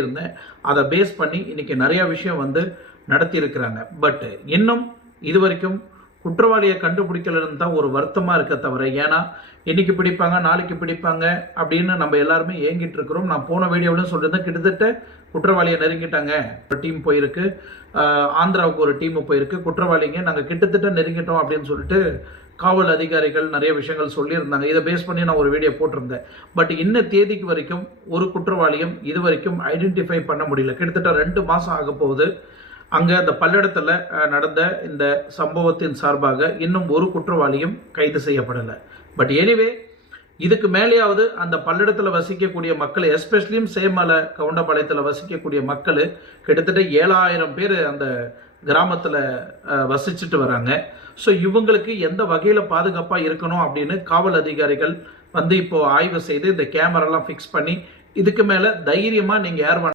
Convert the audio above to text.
இருந்தேன். அதை பேஸ் பண்ணி இன்னைக்கு நிறைய விஷயம் வந்து நடத்தி இருக்கிறாங்க. பட் இன்னும் இதுவரைக்கும் குற்றவாளியை கண்டுபிடிக்கலன்னு தான் ஒரு வருத்தமா இருக்க தவிர, ஏன்னா இன்னைக்கு பிடிப்பாங்க நாளைக்கு பிடிப்பாங்க அப்படின்னு நம்ம எல்லாருமே ஏங்கிட்டு இருக்கிறோம். நான் போன வீடியோவிலும் சொல்லியிருந்தேன், கிட்டத்தட்ட குற்றவாளியை நெருங்கிட்டாங்க, ஒரு டீம் போயிருக்கு, ஆந்திராவுக்கு ஒரு டீம் போயிருக்கு, குற்றவாளிங்க நாங்கள் கிட்டத்தட்ட நெருங்கிட்டோம் அப்படின்னு சொல்லிட்டு காவல் அதிகாரிகள் நிறைய விஷயங்கள் சொல்லியிருந்தாங்க. இதை பேஸ் பண்ணி நான் ஒரு வீடியோ போட்டிருந்தேன். பட் இன்ன தேதிக்கு வரைக்கும் ஒரு குற்றவாளியும் இது வரைக்கும் ஐடென்டிஃபை பண்ண முடியல. கிட்டத்தட்ட 2 மாதம் ஆக போகுது. அங்கே அந்த பல்லடத்தில் நடந்த இந்த சம்பவத்தின் சார்பாக இன்னும் ஒரு குற்றவாளியும் கைது செய்யப்படலை. பட் எனிவே, இதுக்கு மேலேயாவது அந்த பல்லடத்தில் வசிக்கக்கூடிய மக்கள், எஸ்பெஷலியும் சேமலை கவுண்டபாளையத்தில் வசிக்கக்கூடிய மக்கள் கிட்டத்தட்ட 7000 பேர் அந்த கிராமத்தில் வசிச்சுட்டு வராங்க. ஸோ இவங்களுக்கு எந்த வகையில் பாதுகாப்பாக இருக்கணும் அப்படின்னு காவல் அதிகாரிகள் வந்து இப்போ ஆய்வு செய்து இந்த கேமராலாம் ஃபிக்ஸ் பண்ணி இதுக்கு மேலே தைரியமாக நீங்கள் யார்